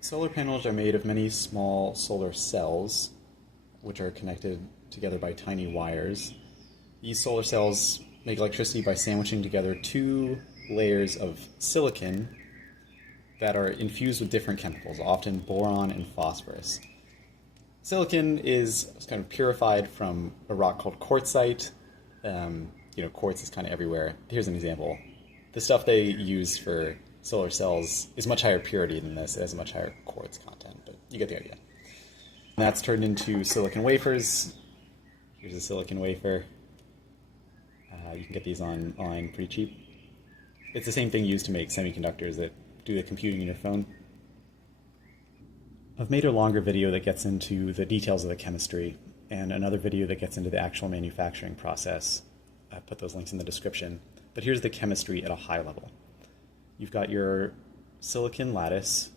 Solar panels are made of many small solar cells, which are connected together by tiny wires. These solar cells make electricity by sandwiching together two layers of silicon that are infused with different chemicals, often boron and phosphorus. Silicon is kind of purified from a rock called quartzite. Quartz is kind of everywhere. Here's an example. The stuff they use for solar cells is much higher purity than this. It has a much higher quartz content, but you get the idea. And that's turned into silicon wafers. Here's a silicon wafer. You can get these online pretty cheap. It's the same thing used to make semiconductors that do the computing in your phone. I've made a longer video that gets into the details of the chemistry and another video that gets into the actual manufacturing process. I put those links in the description. But here's the chemistry at a high level. You've got your silicon lattice.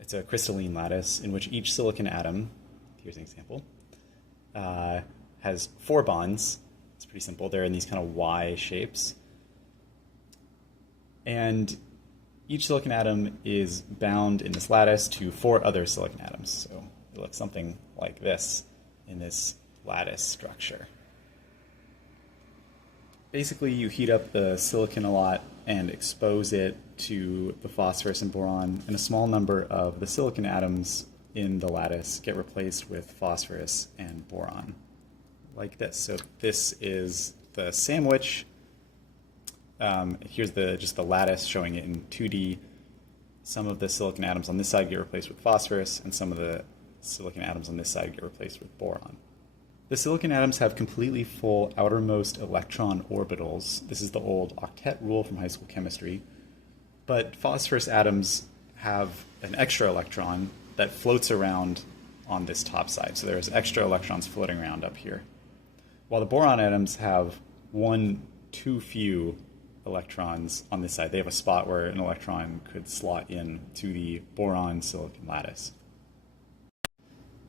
It's a crystalline lattice in which each silicon atom, here's an example, has 4 bonds. It's pretty simple. They're in these kind of Y shapes. And each silicon atom is bound in this lattice to 4 other silicon atoms. So it looks something like this in this lattice structure. Basically, you heat up the silicon a lot and expose it to the phosphorus and boron, and a small number of the silicon atoms in the lattice get replaced with phosphorus and boron, like this. So this is the sandwich. Here's just the lattice showing it in 2D. Some of the silicon atoms on this side get replaced with phosphorus, and some of the silicon atoms on this side get replaced with boron. The silicon atoms have completely full outermost electron orbitals. This is the old octet rule from high school chemistry. But phosphorus atoms have an extra electron that floats around on this top side. So there's extra electrons floating around up here. While the boron atoms have one too few electrons on this side. They have a spot where an electron could slot in to the boron silicon lattice.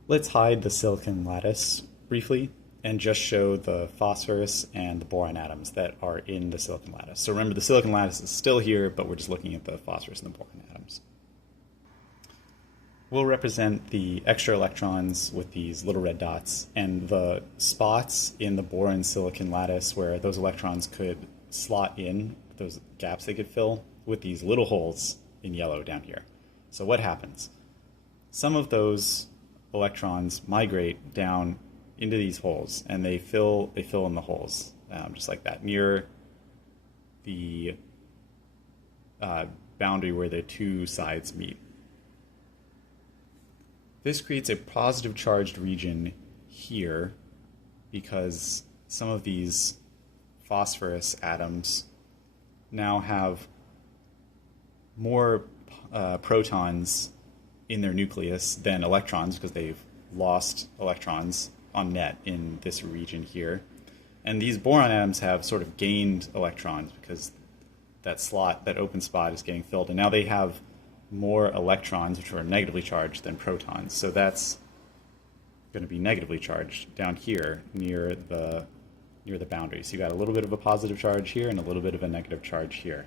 Let's hide the silicon lattice briefly and just show the phosphorus and the boron atoms that are in the silicon lattice. So remember, the silicon lattice is still here, but we're just looking at the phosphorus and the boron atoms. We'll represent the extra electrons with these little red dots, and the spots in the boron silicon lattice where those electrons could slot in, those gaps they could fill, with these little holes in yellow down here. So what happens? Some of those electrons migrate down into these holes, and they fill in the holes, just like that, near the boundary where the two sides meet. This creates a positive charged region here because some of these phosphorus atoms now have more protons in their nucleus than electrons because they've lost electrons on net in this region here. And these boron atoms have sort of gained electrons because that slot, that open spot, is getting filled, and now they have more electrons, which are negatively charged, than protons. So that's going to be negatively charged down here near the boundary. So you got a little bit of a positive charge here and a little bit of a negative charge here.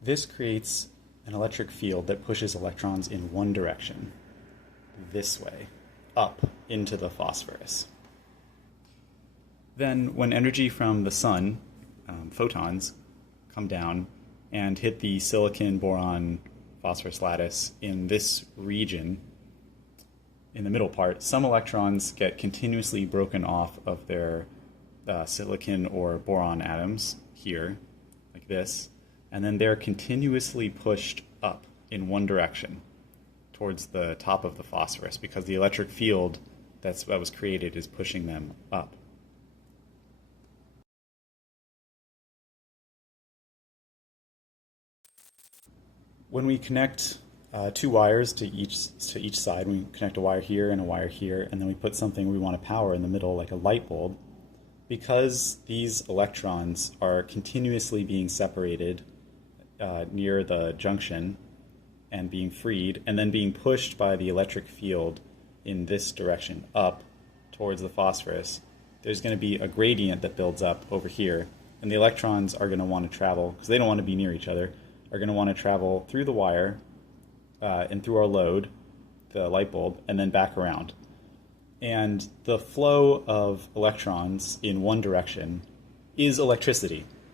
This creates an electric field that pushes electrons in one direction, this way, up into the phosphorus. Then when energy from the sun, photons, come down and hit the silicon boron phosphorus lattice in this region, in the middle part, some electrons get continuously broken off of their silicon or boron atoms here, like this, and then they're continuously pushed up in one direction towards the top of the phosphorus because the electric field that was created is pushing them up. When we connect two wires to each side, we connect a wire here and a wire here, and then we put something we want to power in the middle, like a light bulb. Because these electrons are continuously being separated near the junction and being freed, and then being pushed by the electric field in this direction up towards the phosphorus, there's going to be a gradient that builds up over here, and the electrons are going to want to travel, because they don't want to be near each other, are going to want to travel through the wire and through our load, the light bulb, and then back around. And the flow of electrons in one direction is electricity.